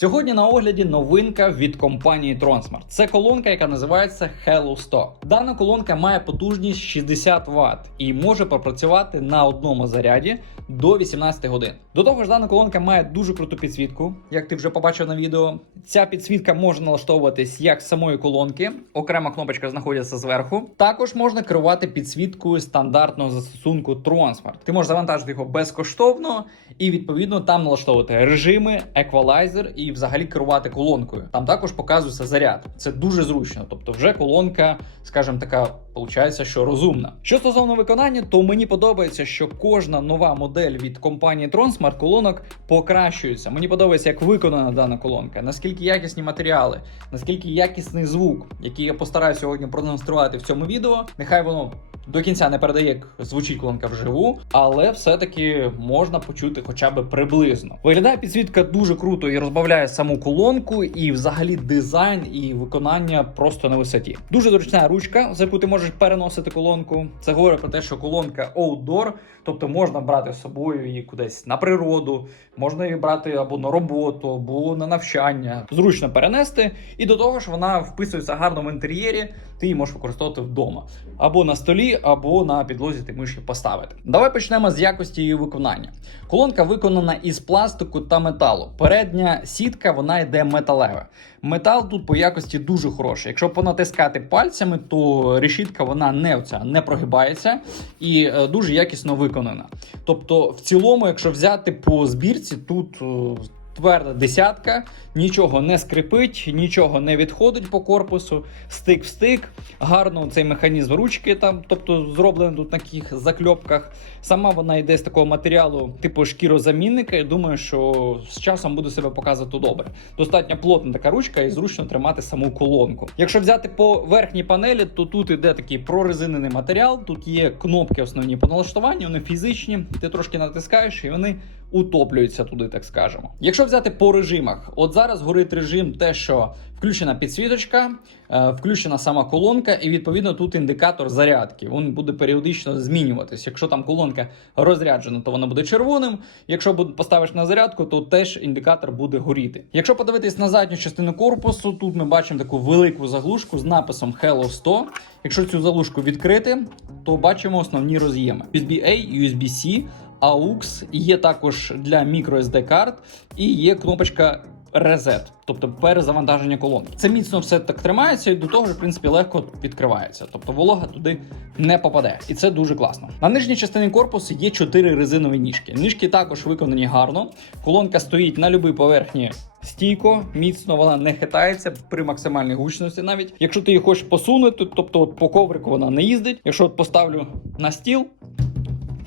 Сьогодні на огляді новинка від компанії Tronsmart. Це колонка, яка називається Hello 100. Дана колонка має потужність 60 Вт і може пропрацювати на одному заряді до 18 годин. До того ж, дана колонка має дуже круту підсвітку, як ти вже побачив на відео. Ця підсвітка може налаштовуватись як самої колонки, окрема кнопочка знаходиться зверху. Також можна керувати підсвіткою стандартного застосунку Tronsmart. Ти можеш завантажити його безкоштовно і відповідно там налаштовувати режими, еквалайзер і взагалі керувати колонкою. Там також показується заряд. Це дуже зручно. Тобто, вже колонка, скажімо така, виходить, що розумна. Що стосовно виконання, то мені подобається, що кожна нова модель від компанії Tronsmart колонок покращується. Мені подобається, як виконана дана колонка, наскільки якісні матеріали, наскільки якісний звук, який я постараюся сьогодні продемонструвати в цьому відео. Нехай воно до кінця не передає, як звучить колонка вживу, але все-таки можна почути хоча б приблизно. Виглядає підсвітка дуже круто і розбавляє саму колонку, і взагалі дизайн і виконання просто на висоті. Дуже зручна ручка, за яку ти можеш переносити колонку. Це говорить про те, що колонка outdoor, тобто можна брати з собою її кудись на природу, можна її брати або на роботу, або на навчання. Зручно перенести, і до того ж вона вписується гарно в інтер'єрі. Ти її можеш використовувати вдома або на столі, або на підлозі ти можеш її поставити. Давай почнемо з якості її виконання. Колонка виконана із пластику та металу. Передня сітка вона йде металева. Метал тут по якості дуже хороший. Якщо понатискати пальцями, то решітка вона не оця, не прогибається і е, дуже якісно виконана. Тобто, в цілому, якщо взяти по збірці, тут. Тверда десятка, нічого не скрипить, нічого не відходить по корпусу, стик в стик. Гарно цей механізм ручки, там, тобто зроблений тут на таких закльопках. Сама вона йде з такого матеріалу, типу шкірозамінника. І думаю, що з часом буде себе показувати добре. Достатньо плотна така ручка і зручно тримати саму колонку. Якщо взяти по верхній панелі, то тут іде такий прорезинений матеріал. Тут є кнопки основні по налаштуванню, вони фізичні. Ти трошки натискаєш і вони утоплюються туди, так скажемо. Якщо взяти по режимах, от зараз горить режим, те, що включена підсвіточка, е, включена сама колонка, і відповідно тут індикатор зарядки. Він буде періодично змінюватись. Якщо там колонка розряджена, то вона буде червоним. Якщо поставиш на зарядку, то теж індикатор буде горіти. Якщо подивитись на задню частину корпусу, тут ми бачимо таку велику заглушку з написом Hello 100. Якщо цю заглушку відкрити, то бачимо основні роз'єми: USB-A, USB-C, AUX, є також для microSD карт і є кнопочка Reset, тобто перезавантаження колонки. Це міцно все так тримається і до того ж, в принципі, легко відкривається. Тобто волога туди не попаде. І це дуже класно. На нижній частині корпусу є чотири резинові ніжки. Ніжки також виконані гарно. Колонка стоїть на будь-якій поверхні. Стійко, міцно вона не хитається при максимальній гучності. Навіть якщо ти її хочеш посунути, тобто от по коврику вона не їздить. Якщо от поставлю на стіл,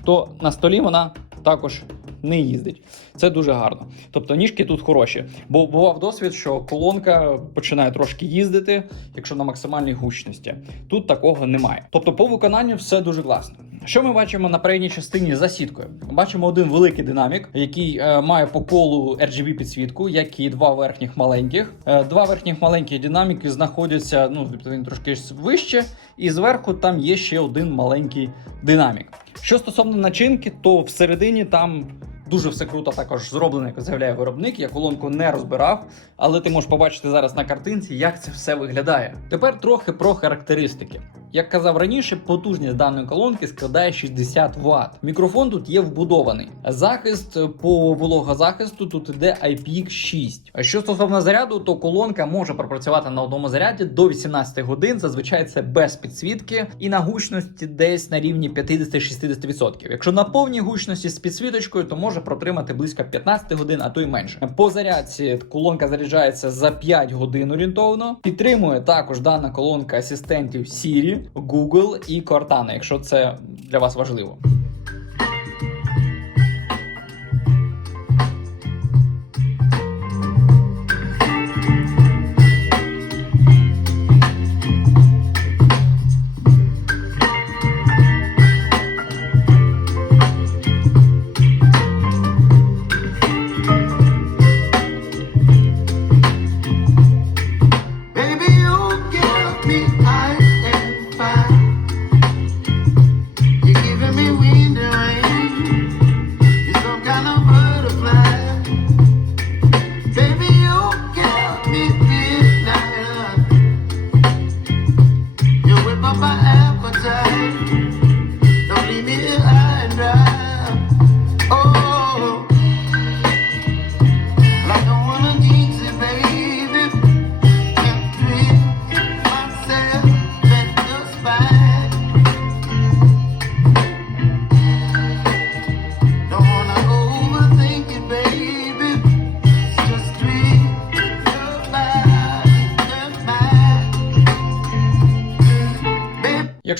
то на столі вона також не їздить. Це дуже гарно. Тобто ніжки тут хороші. Бо бував досвід, що колонка починає трошки їздити, якщо на максимальній гучності. Тут такого немає. Тобто, по виконанню все дуже класно. Що ми бачимо на передній частині за сіткою? Бачимо один великий динамік, який е, має по колу RGB підсвітку, як і два верхніх маленьких. Е, два верхніх маленьких динаміки знаходяться ну, відповідно трошки вище, і зверху там є ще один маленький динамік. Що стосовно начинки, то всередині там дуже все круто також зроблено, як заявляє виробник. Я колонку не розбирав, але ти можеш побачити зараз на картинці, як це все виглядає. Тепер трохи про характеристики. Як казав раніше, потужність даної колонки складає 60 Вт. Мікрофон тут є вбудований. Захист по вологозахисту тут іде IPX6. Що стосовно заряду, то колонка може пропрацювати на одному заряді до 18 годин. Зазвичай це без підсвітки, і на гучності десь на рівні 50-60%. Якщо на повній гучності з підсвіточкою, то може протримати близько 15 годин, а то й менше. По зарядці колонка заряджається за 5 годин орієнтовно. Підтримує також дана колонка асистентів Siri, Google і Cortana, якщо це для вас важливо.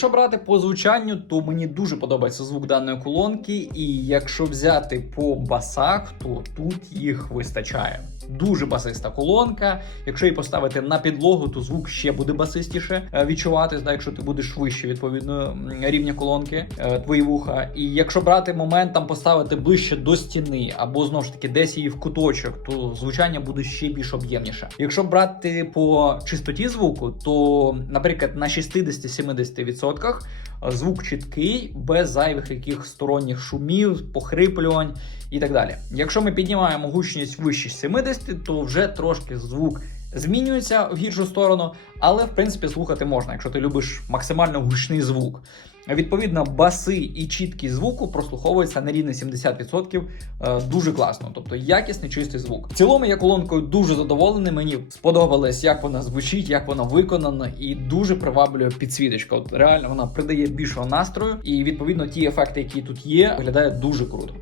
Якщо брати по звучанню, то мені дуже подобається звук даної колонки, і якщо взяти по басах, то тут їх вистачає. Дуже басиста колонка. Якщо її поставити на підлогу, то звук ще буде басистіше е, відчуватись, якщо ти будеш вище відповідно рівня колонки, е, твої вуха. І якщо брати момент там поставити ближче до стіни, або знову ж таки десь її в куточок, то звучання буде ще більш об'ємніше. Якщо брати по чистоті звуку, то, наприклад, на 60-70% звук чіткий, без зайвих яких сторонніх шумів, похриплювань і так далі. Якщо ми піднімаємо гучність вище 70, то вже трошки звук змінюється в гіршу сторону, але в принципі слухати можна, якщо ти любиш максимально гучний звук. Відповідно, баси і чіткість звуку прослуховуються на рівні 70% е, дуже класно, тобто якісний чистий звук. В цілому я колонкою дуже задоволений. Мені сподобалось, як вона звучить, як вона виконана, і дуже приваблює підсвіточка. От реально вона придає більшого настрою, і відповідно ті ефекти, які тут є, виглядають дуже круто.